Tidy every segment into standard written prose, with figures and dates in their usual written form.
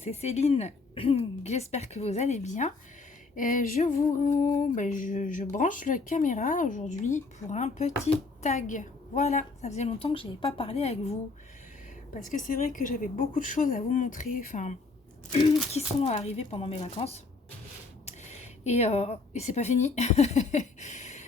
c'est Céline. J'espère que vous allez bien. Je branche la caméra aujourd'hui pour un petit tag. Voilà, ça faisait longtemps que je n'avais pas parlé avec vous. Parce que c'est vrai que j'avais beaucoup de choses à vous montrer, enfin, qui sont arrivées pendant mes vacances. Et c'est pas fini.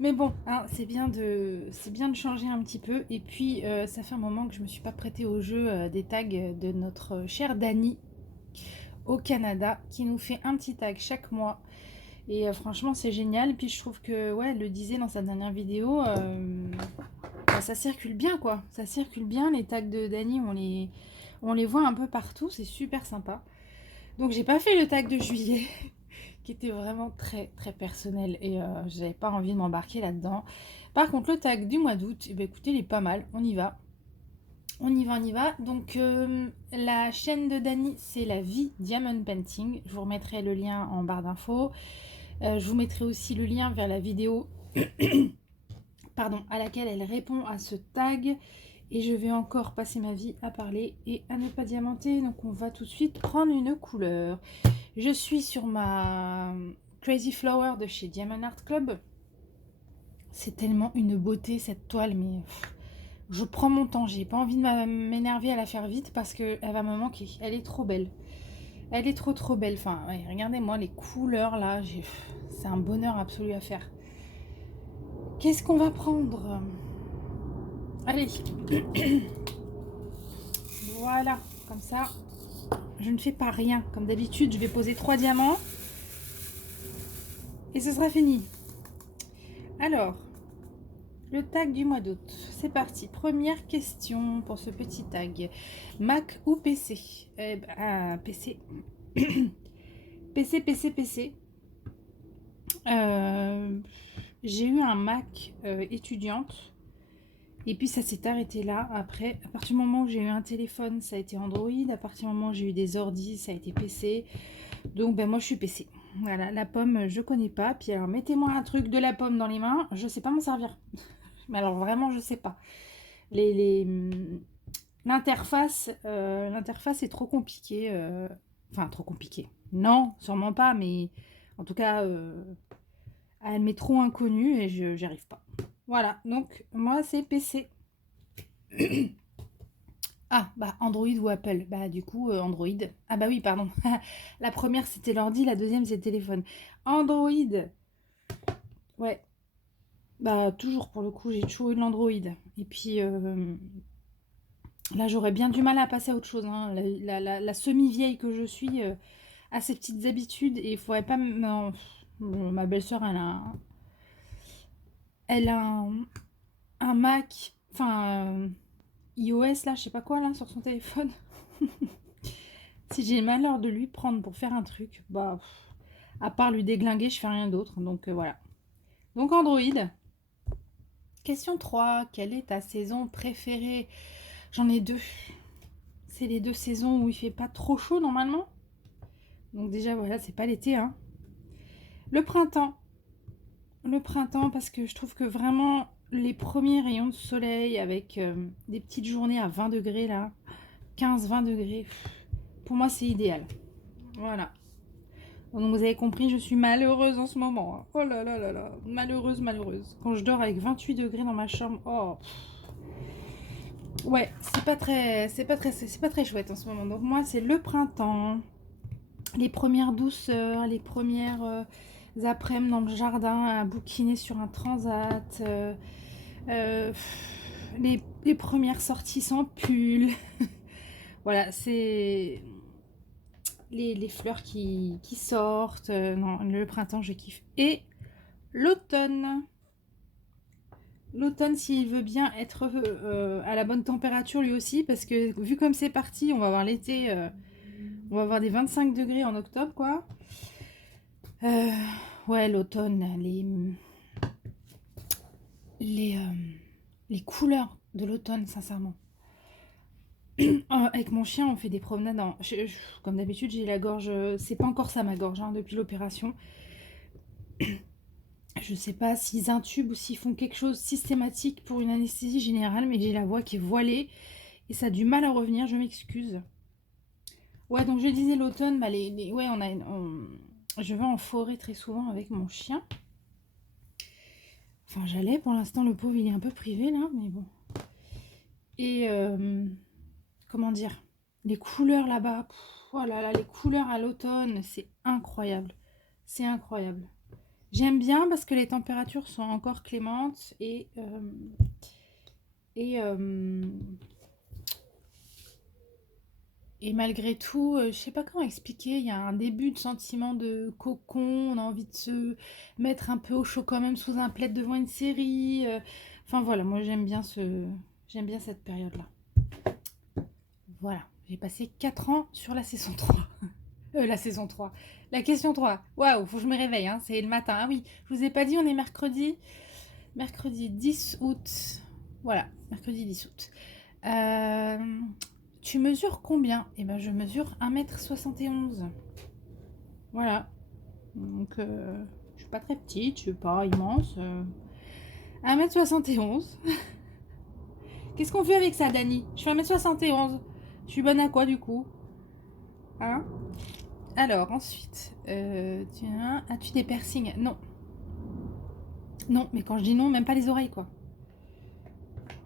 Mais bon, hein, c'est bien de changer un petit peu. Et puis, ça fait un moment que je me suis pas prêtée au jeu des tags de notre chère Dani au Canada, qui nous fait un petit tag chaque mois. Et franchement, c'est génial. Et puis, je trouve que, ouais, elle le disait dans sa dernière vidéo, bah, ça circule bien, quoi. Ça circule bien. Les tags de Dani, on les voit un peu partout. C'est super sympa. Donc, j'ai pas fait le tag de juillet. Qui était vraiment très très personnel et j'avais pas envie de m'embarquer là-dedans. Par contre, le tag du mois d'août, eh ben, écoutez, il est pas mal, on y va. On y va, on y va. Donc, la chaîne de Dani, c'est la vie Diamond Painting. Je vous remettrai le lien en barre d'infos. Je vous mettrai aussi le lien vers la vidéo pardon, à laquelle elle répond à ce tag. Et je vais encore passer ma vie à parler et à ne pas diamanter. Donc, on va tout de suite prendre une couleur. Je suis sur ma Crazy Flower de chez Diamond Art Club. C'est tellement une beauté cette toile, mais je prends mon temps. J'ai pas envie de m'énerver à la faire vite parce qu'elle va me manquer. Elle est trop belle. Elle est trop belle. Enfin, ouais, regardez-moi les couleurs là. C'est un bonheur absolu à faire. Qu'est-ce qu'on va prendre? Allez. Voilà, comme ça. Je ne fais pas rien. Comme d'habitude, je vais poser 3 diamants. Et ce sera fini. Alors, le tag du mois d'août. C'est parti. Première question pour ce petit tag. Mac ou PC? PC. PC. J'ai eu un Mac étudiante. Et puis ça s'est arrêté là. Après, à partir du moment où j'ai eu un téléphone, ça a été Android. À partir du moment où j'ai eu des ordis, ça a été PC. Donc moi je suis PC. Voilà, la pomme, je connais pas. Puis alors, mettez-moi un truc de la pomme dans les mains, je sais pas m'en servir. Mais alors vraiment, je sais pas. L'interface est trop compliquée. Enfin, trop compliquée. Non, sûrement pas, mais en tout cas, elle m'est trop inconnue et je n'y arrive pas. Voilà, donc moi c'est PC. Ah, bah Android ou Apple. Bah du coup, Android. Ah bah oui, pardon. La première c'était l'ordi, la deuxième c'est le téléphone. Android. Ouais. Bah toujours pour le coup, j'ai toujours eu de l'Android. Et puis là, j'aurais bien du mal à passer à autre chose, hein. La semi-vieille que je suis a ses petites habitudes et il faudrait pas... Non, bon, ma belle-sœur, elle a un Mac, enfin, iOS, là, je sais pas quoi, là, sur son téléphone. Si j'ai le malheur de lui prendre pour faire un truc, bah, à part lui déglinguer, je fais rien d'autre. Donc voilà. Donc Android. Question 3. Quelle est ta saison préférée? J'en ai deux. C'est les deux saisons où il fait pas trop chaud normalement. Donc déjà voilà, c'est pas l'été, hein. Le printemps. Le printemps parce que je trouve que vraiment les premiers rayons de soleil avec des petites journées à 20 degrés là, 15-20 degrés, pour moi c'est idéal. Voilà. Donc vous avez compris, je suis malheureuse en ce moment, hein. Oh là là là là, malheureuse. Quand je dors avec 28 degrés dans ma chambre, oh. Ouais, c'est pas très chouette en ce moment. Donc moi c'est le printemps. Les premières douceurs, les premières après-midi dans le jardin à bouquiner sur un transat, euh, les premières sorties sans pull. Voilà, c'est les fleurs qui sortent. Non, le printemps, je kiffe. Et l'automne. L'automne, s'il veut bien être à la bonne température lui aussi, parce que vu comme c'est parti, on va avoir l'été, on va avoir des 25 degrés en octobre, quoi. Euh, ouais, l'automne, les, euh, les couleurs de l'automne, sincèrement. Avec mon chien, on fait des promenades. Comme d'habitude, j'ai la gorge. C'est pas encore ça ma gorge, hein, depuis l'opération. Je sais pas s'ils intubent ou s'ils font quelque chose systématique pour une anesthésie générale, mais j'ai la voix qui est voilée et ça a du mal à revenir. Je m'excuse. Ouais, donc je disais l'automne, bah ouais, je vais en forêt très souvent avec mon chien. Enfin, j'allais, pour l'instant, le pauvre, il est un peu privé, là, mais bon. Et, comment dire, les couleurs là-bas, oh là là, les couleurs à l'automne, c'est incroyable. C'est incroyable. J'aime bien parce que les températures sont encore clémentes et, et malgré tout, je sais pas comment expliquer, il y a un début de sentiment de cocon, on a envie de se mettre un peu au chaud quand même sous un plaid devant une série. Enfin voilà, moi j'aime bien cette période-là. Voilà, j'ai passé 4 ans sur la saison 3. La saison 3. La question 3. Waouh, faut que je me réveille, hein, c'est le matin. Ah oui, je vous ai pas dit, on est mercredi. Mercredi 10 août. Voilà, mercredi 10 août. Euh, Tu mesures combien? Eh ben, je mesure 1,71 m. Voilà. Donc, je suis pas très petite, je suis pas immense. 1,71 m. Qu'est-ce qu'on fait avec ça, Dani? Je fais 1,71 m. Je suis bonne à quoi, du coup? Hein? Alors, ensuite, tiens, as-tu des piercings? Non. Non, mais quand je dis non, même pas les oreilles, quoi.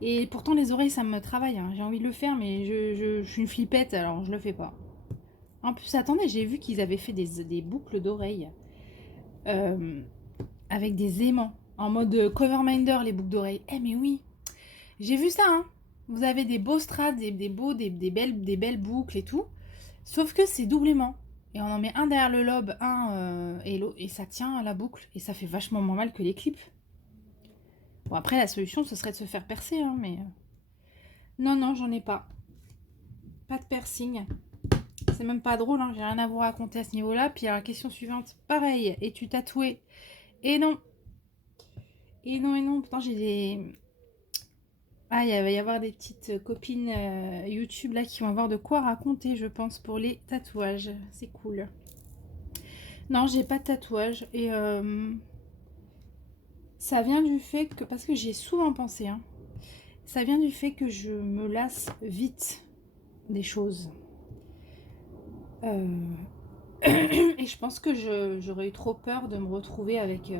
Et pourtant, les oreilles, ça me travaille, hein. J'ai envie de le faire, mais je suis une flippette, alors je le fais pas. En plus, attendez, j'ai vu qu'ils avaient fait des boucles d'oreilles euh, avec des aimants, en mode coverminder, les boucles d'oreilles. Eh, mais oui, j'ai vu ça, hein. Vous avez des beaux strass, des belles boucles et tout. Sauf que c'est double aimant. Et on en met un derrière le lobe, et ça tient à la boucle. Et ça fait vachement moins mal que les clips. Bon, après, la solution, ce serait de se faire percer, hein, mais... Non, non, j'en ai pas. Pas de piercing. C'est même pas drôle, hein, j'ai rien à vous raconter à ce niveau-là. Puis la question suivante, pareil, es-tu tatoué? Et non. Et non, et non. Pourtant, j'ai des... Ah, il va y avoir des petites copines YouTube là qui vont avoir de quoi raconter, je pense, pour les tatouages. C'est cool. Non, j'ai pas de tatouage. Et ça vient du fait que... Parce que j'y ai souvent pensé, hein. Ça vient du fait que je me lasse vite des choses. Euh, Et je pense que j'aurais eu trop peur de me retrouver avec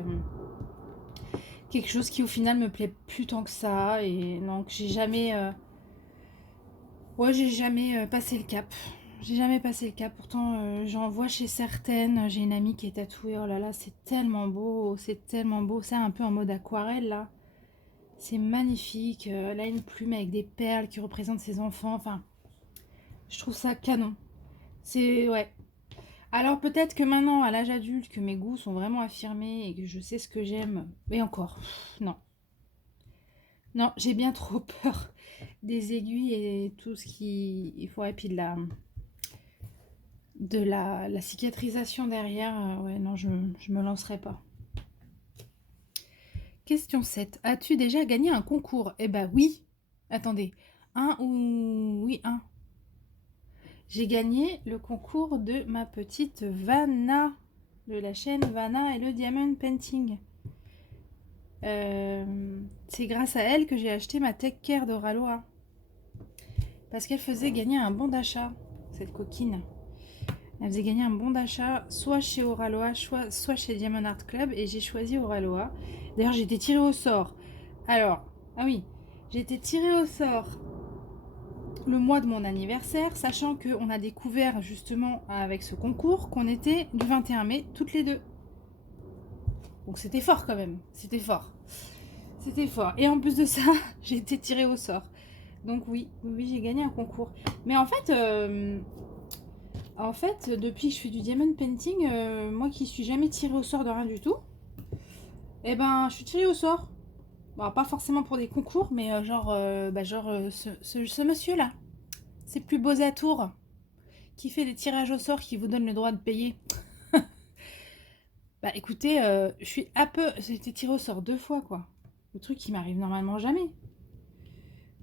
quelque chose qui au final me plaît plus tant que ça. Et donc j'ai jamais... Ouais, j'ai jamais passé le cap. J'ai jamais passé le cap. Pourtant, j'en vois chez certaines. J'ai une amie qui est tatouée. Oh là là, c'est tellement beau. C'est tellement beau. C'est un peu en mode aquarelle là. C'est magnifique. Elle a une plume avec des perles qui représentent ses enfants. Enfin, je trouve ça canon. C'est... Ouais. Alors peut-être que maintenant, à l'âge adulte, que mes goûts sont vraiment affirmés et que je sais ce que j'aime, mais encore, non. Non, j'ai bien trop peur des aiguilles et tout ce qui... Il faut, et puis la cicatrisation derrière. Ouais, non, je me lancerai pas. Question 7. As-tu déjà gagné un concours? Eh ben oui. Attendez. Un ou... Oui, un. J'ai gagné le concours de ma petite Vanna, de la chaîne Vanna et le Diamond Painting. C'est grâce à elle que j'ai acheté ma Tech Care de Raloa. Parce qu'elle faisait gagner un bon d'achat, cette coquine. Elle faisait gagner un bon d'achat soit chez Oraloa, soit chez Diamond Art Club. Et j'ai choisi Oraloa. D'ailleurs, j'ai été tirée au sort. Alors, ah oui, j'ai été tirée au sort le mois de mon anniversaire, sachant qu'on a découvert justement avec ce concours qu'on était du 21 mai toutes les deux. Donc c'était fort quand même, c'était fort. C'était fort. Et en plus de ça, j'ai été tirée au sort. Donc oui, j'ai gagné un concours. Mais en fait, depuis que je fais du diamond painting, moi qui suis jamais tirée au sort de rien du tout, eh ben, je suis tirée au sort. Bon, pas forcément pour des concours, mais ce monsieur-là, c'est plus beaux atours, qui fait des tirages au sort, qui vous donne le droit de payer. Bah écoutez, je suis un peu... J'ai été tirée au sort 2 fois, quoi. Le truc qui m'arrive normalement jamais.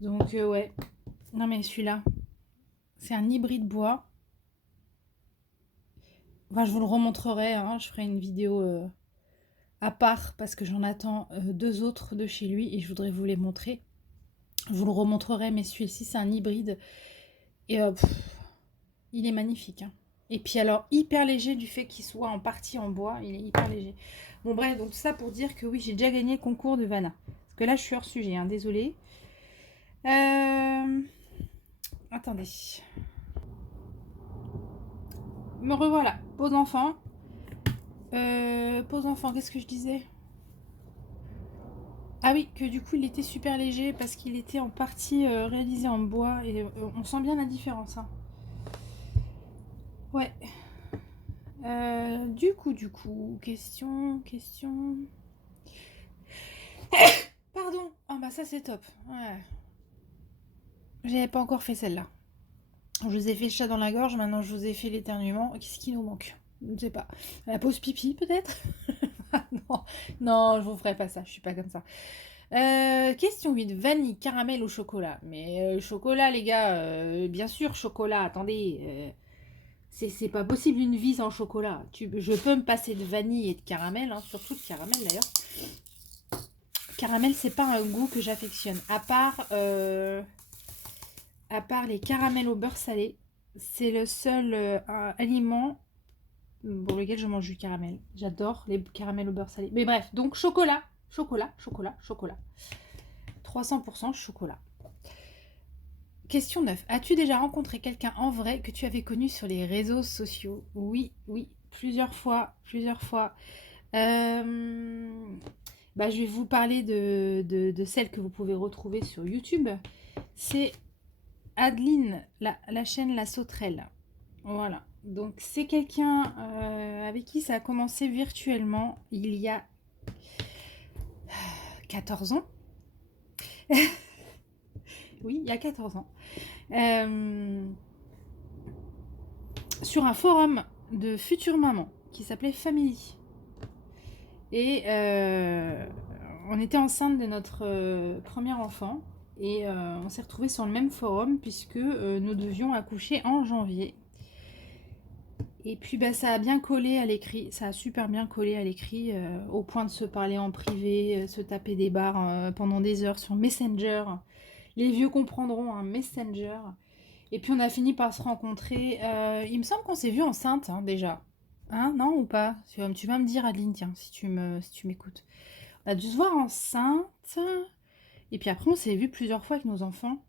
Donc ouais. Non mais celui-là, c'est un hybride bois. Enfin, je vous le remontrerai, hein, je ferai une vidéo à part parce que j'en attends 2 autres de chez lui et je voudrais vous les montrer. Je vous le remontrerai, mais celui-ci, c'est un hybride. Et Il est magnifique, hein. Et puis alors, hyper léger du fait qu'il soit en partie en bois. Il est hyper léger. Bon bref, donc tout ça pour dire que oui, j'ai déjà gagné le concours de Vanna. Parce que là, je suis hors sujet, hein, désolée. Attendez. Me revoilà. Pause enfant. Pause enfant, qu'est-ce que je disais? Ah oui, que du coup il était super léger parce qu'il était en partie réalisé en bois et on sent bien la différence, hein. Ouais. Du coup, question. Pardon. Ah bah ça c'est top. Ouais. J'avais pas encore fait celle-là. Je vous ai fait le chat dans la gorge, maintenant je vous ai fait l'éternuement. Qu'est-ce qui nous manque? Je ne sais pas. La pause pipi peut-être? Non, non, je vous ferai pas ça, je suis pas comme ça. Question 8, vanille, caramel ou chocolat? Mais chocolat, les gars, bien sûr, chocolat, attendez. C'est pas possible une vie sans chocolat. Je peux me passer de vanille et de caramel, hein, surtout de caramel d'ailleurs. Caramel, c'est pas un goût que j'affectionne. À part les caramels au beurre salé, c'est le seul aliment pour lequel je mange du caramel. J'adore les caramels au beurre salé. Mais bref, donc chocolat, chocolat, chocolat, chocolat. 300% chocolat. Question 9. As-tu déjà rencontré quelqu'un en vrai que tu avais connu sur les réseaux sociaux? Oui, oui, plusieurs fois, plusieurs fois. Bah, je vais vous parler de celle que vous pouvez retrouver sur YouTube. C'est Adeline, la chaîne La Sauterelle. Voilà. Donc c'est quelqu'un avec qui ça a commencé virtuellement il y a 14 ans. Oui, il y a 14 ans. Sur un forum de futures mamans qui s'appelait Family. Et on était enceinte de notre premier enfant. Et on s'est retrouvés sur le même forum puisque nous devions accoucher en janvier. Et puis bah, ça a bien collé à l'écrit, ça a super bien collé à l'écrit, au point de se parler en privé, se taper des barres pendant des heures sur Messenger. Les vieux comprendront, un Messenger. Et puis on a fini par se rencontrer. Il me semble qu'on s'est vu enceinte, hein, déjà. Hein, non ou pas? Tu vas me dire, Adeline, tiens, si tu m'écoutes. On a dû se voir enceinte. Et puis après, on s'est vu plusieurs fois avec nos enfants.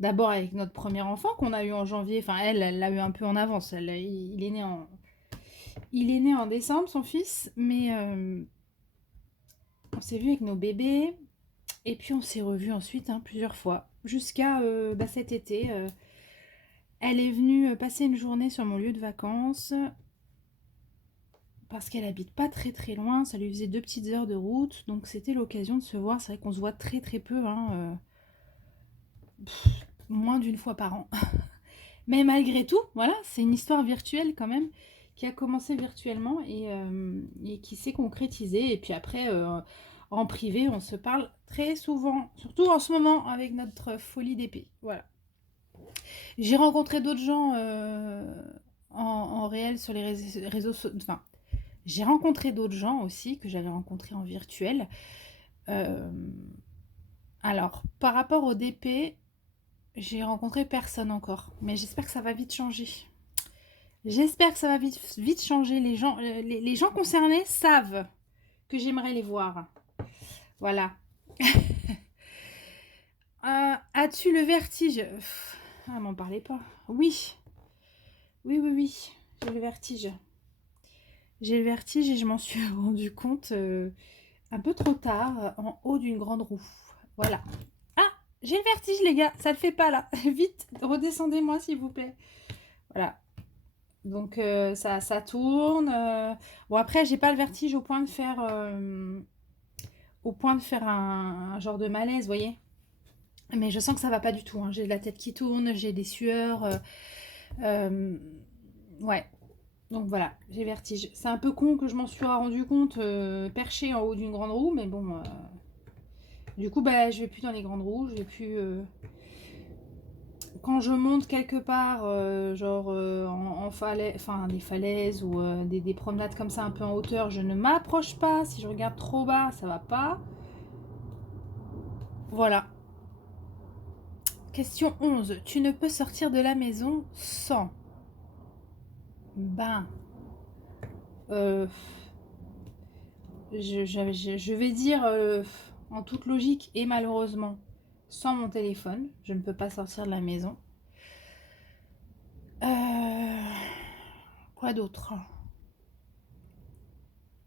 D'abord avec notre premier enfant qu'on a eu en janvier. Enfin, elle l'a eu un peu en avance. Il est né en décembre, son fils. Mais on s'est vu avec nos bébés. Et puis on s'est revus ensuite, hein, plusieurs fois. Jusqu'à cet été. Elle est venue passer une journée sur mon lieu de vacances. Parce qu'elle habite pas très très loin. Ça lui faisait 2 petites heures de route. Donc c'était l'occasion de se voir. C'est vrai qu'on se voit très très peu. Hein, moins d'une fois par an. Mais malgré tout, voilà, c'est une histoire virtuelle quand même, qui a commencé virtuellement et qui s'est concrétisée. Et puis après, en privé, on se parle très souvent, surtout en ce moment avec notre folie d'épée. Voilà. J'ai rencontré d'autres gens en réel sur les réseaux sociaux. Enfin, j'ai rencontré d'autres gens aussi que j'avais rencontrés en virtuel. Euh, alors, par rapport au DP, j'ai rencontré personne encore, mais j'espère que ça va vite changer. J'espère que ça va vite changer. Les gens concernés savent que j'aimerais les voir. Voilà. As-tu le vertige? Ah, m'en parlez pas. Oui. Oui, oui, oui. J'ai le vertige. J'ai le vertige et je m'en suis rendu compte un peu trop tard, en haut d'une grande roue. Voilà. Ah, j'ai le vertige, les gars. Ça le fait pas, là. Vite, redescendez-moi, s'il vous plaît. Voilà. Donc ça tourne. Bon après j'ai pas le vertige au point de faire un genre de malaise, vous voyez. Mais je sens que ça va pas du tout, hein. J'ai la tête qui tourne, j'ai des sueurs. Euh, ouais. Donc voilà, j'ai vertige. C'est un peu con que je m'en suis rendu compte perché en haut d'une grande roue, mais bon. Du coup bah je vais plus dans les grandes roues, je vais plus. Quand je monte quelque part, genre en falaise, enfin des falaises ou des promenades comme ça un peu en hauteur, je ne m'approche pas. Si je regarde trop bas, ça va pas. Voilà. Question 11. Tu ne peux sortir de la maison sans. Ben, euh, je vais dire en toute logique et malheureusement, sans mon téléphone, je ne peux pas sortir de la maison. Euh, quoi d'autre?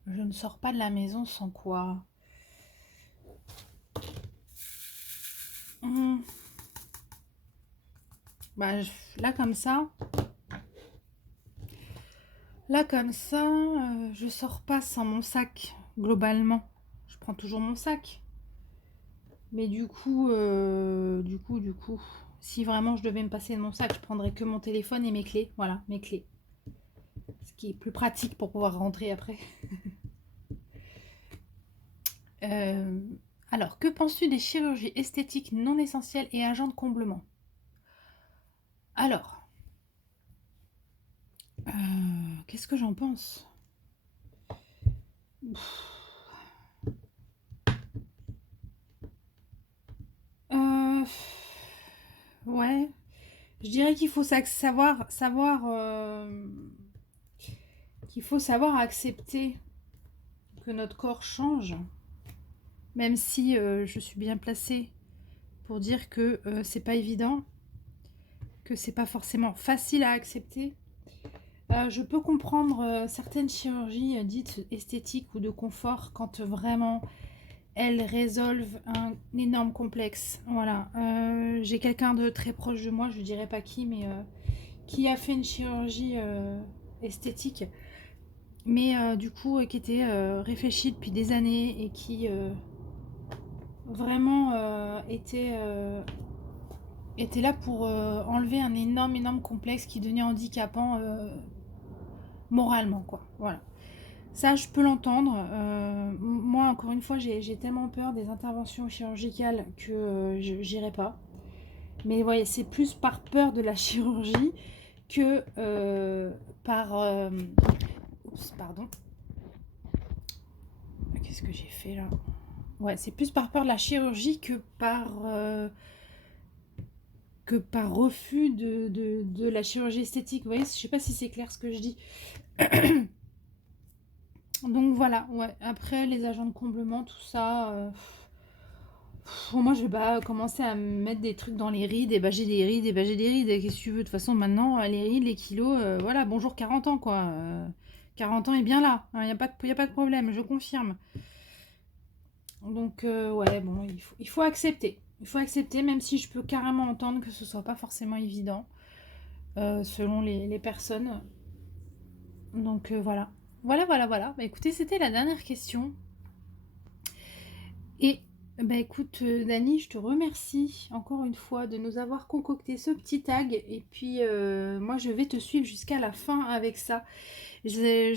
Je ne sors pas de la maison sans quoi? Hmm, bah, là comme ça, je sors pas sans mon sac, globalement. Je prends toujours mon sac. Mais du coup, si vraiment je devais me passer de mon sac, je prendrais que mon téléphone et mes clés. Voilà, mes clés. Ce qui est plus pratique pour pouvoir rentrer après. Euh, alors, que penses-tu des chirurgies esthétiques non essentielles et agents de comblement? Alors, qu'est-ce que j'en pense? Euh, ouais, je dirais qu'il faut qu'il faut savoir accepter que notre corps change, même si je suis bien placée pour dire que c'est pas évident, que c'est pas forcément facile à accepter. Je peux comprendre certaines chirurgies dites esthétiques ou de confort quand vraiment elles résolvent un énorme complexe. Voilà. J'ai quelqu'un de très proche de moi, je ne dirais pas qui, mais qui a fait une chirurgie esthétique, mais du coup qui était réfléchie depuis des années et qui vraiment était là pour enlever un énorme complexe qui devenait handicapant moralement, quoi. Voilà. Ça, je peux l'entendre. Moi, encore une fois, j'ai tellement peur des interventions chirurgicales que j'irai pas. Mais voyez, c'est plus par peur de la chirurgie que par... Oups, pardon. Qu'est-ce que j'ai fait là? Ouais, c'est plus par peur de la chirurgie que par refus de la chirurgie esthétique. Vous voyez, je sais pas si c'est clair ce que je dis. Donc voilà, ouais. Après, les agents de comblement, tout ça... moi, je vais pas commencer à mettre des trucs dans les rides. Et bah, j'ai des rides, et bah, j'ai des rides. Qu'est-ce que tu veux? De toute façon, maintenant, les rides, les kilos, voilà, bonjour 40 ans, quoi. 40 ans est bien là. Il n'y a, y a pas de problème, je confirme. Donc, ouais, bon, il faut accepter. Il faut accepter, même si je peux carrément entendre que ce soit pas forcément évident, selon les personnes. Donc, voilà. Voilà. Bah, écoutez, c'était la dernière question. Et bah écoute, Dani, je te remercie encore une fois de nous avoir concocté ce petit tag. Et puis moi, je vais te suivre jusqu'à la fin avec ça. Je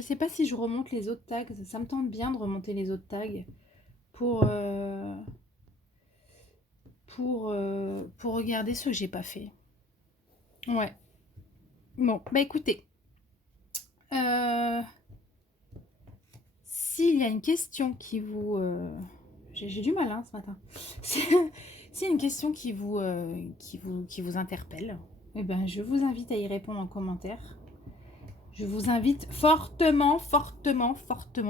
sais pas si je remonte les autres tags. Ça me tente bien de remonter les autres tags pour, euh, pour regarder ce que j'ai pas fait. Ouais. Bon, bah écoutez. euh, S'il y a une question qui vous... J'ai du mal hein, ce matin. S'il y a une question qui vous interpelle, eh ben, je vous invite à y répondre en commentaire. Je vous invite fortement,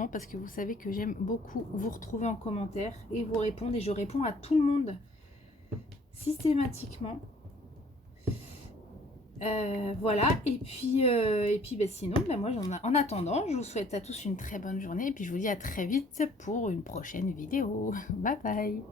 parce que vous savez que j'aime beaucoup vous retrouver en commentaire et vous répondre. Et je réponds à tout le monde systématiquement. Voilà, et puis bah, sinon, bah, moi en attendant, je vous souhaite à tous une très bonne journée et puis je vous dis à très vite pour une prochaine vidéo. Bye bye.